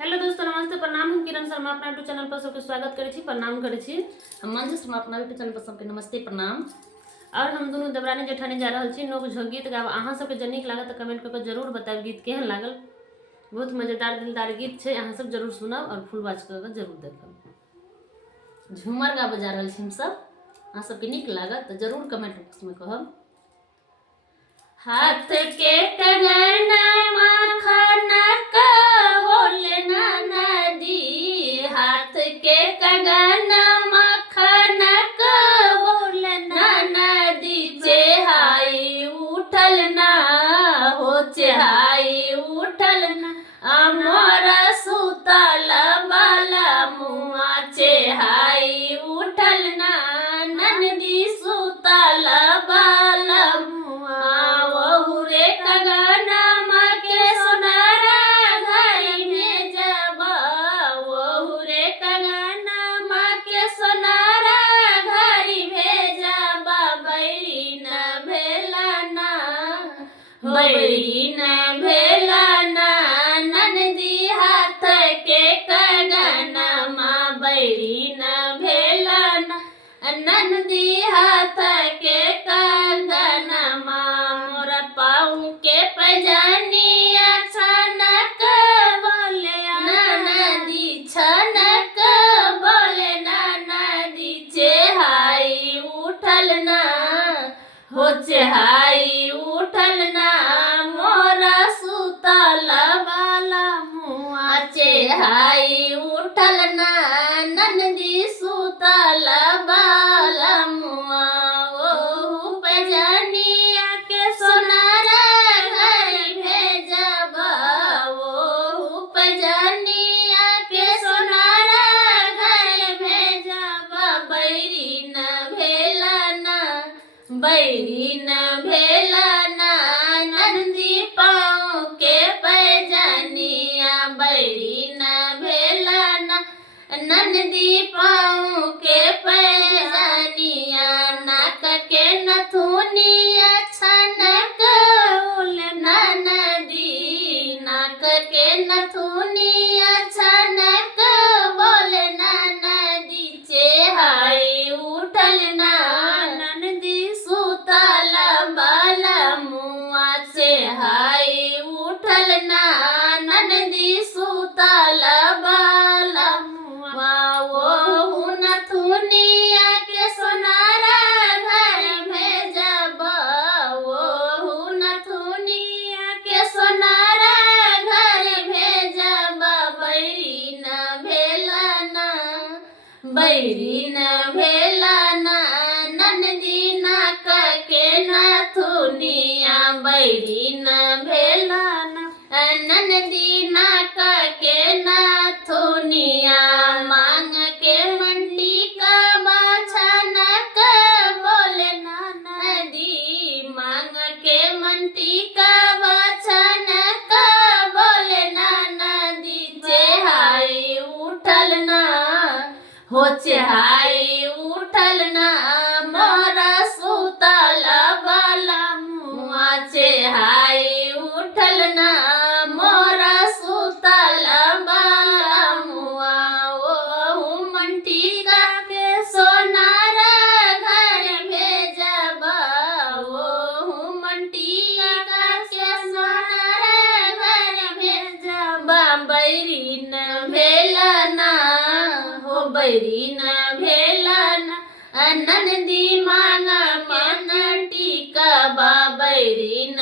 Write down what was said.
Hello दोस्तों, नमस्ते, प्रणाम। हम किरण शर्मा अपना यूट्यूब चैनल पर सबके स्वागत करे छी, प्रणाम करे छी। हम मंजू शर्मा अपना यूट्यूब चैनल पर सबके नमस्ते प्रणाम। और हम दोनों देवरानी जेठानी जा रहल छी नोक झोंक गीत गाब। अहाँ सबके जे नीक लागत तऽ कमेंट करके जरूर बताएब गीत केहन लागल। बहुत मजेदार दिलदार गीत छै, अहाँ सब जरूर सुनब और फुल वॉच करके जरूर देखब। झूमर गाबे जा रहल छी हम सब, अहाँ सबके नीक लागत तऽ जरूर कमेंट बॉक्स में कहब। हाथ के कंगना मखनक होले नदी, हाथ के कंगना मखनक होले नदी, चेहाई उठल ना हो, चेहाई उठल ना अमर सुतल बाला मुआ, चेहाई उठल ना नंदी सुतल बाला मुआ। वहु रे कंगनमा के सोनारा घाई भेजब, वहु रे कंगनमा के सोनारा घाई भेजब, बैरी न भेला ना, बैरी न भेला ना नंदी हाथ के कंगनमा, बैरी न भेला ना नंदी हाथ के कंगनमा। मोर पाँव के पैजनिया छनक बोले नदी, छनक बोले नदी, चेहाई उठल ना हो, चेहाई उठल ना मोरा सुतल बाला मुआ, चेहाई उठल ना नंदी सुतल बाला मुआ। ओ पैजनिया के सोनारा घाई भेजब, ओ पैजनिया के सोनारा घाई भेजब, बैरी न भेला ना, बैरी न भेला ना नंदी पाँव के पैजनिया, बैरी न भेला ना नंदी पाँव के पैजनिया। नाक के नथुनिया छनक होले नदी, नाक के नथुनिया छनक बोले नदी, चेहाई उठल ना नंदी सुतल बाला मुआ, चेहाई उठल ना नंदी सुतल बाला मुआ। वहु नथुनिया के सोनारा घर भेजब, वहु नथुनिया के सोनारा घर भेजब, बैरी न भेला ना, बैरी न भेला ना नंदी नाक के नथुनिया, बैरी न भेला ना नंदी नाक के नथुनिया। मांग के मंटी का बाछनक बोले नदी, मांग के मंटी का बाछनक बोले नदी, चेहाई उठल ना हो, चेहाई उठल ना मोरा सुतल बाला मुआ, चेहाई उठल ना मोरा सुतल बाला मुआ। ओ मंटिका के सोनारा घर भेजब, ओ मंटिका के सोनारा घर भेजब, बैरी न भेला ना हो, बैरी न भेला ना नंदी मांग मन टिकबा, बैरी न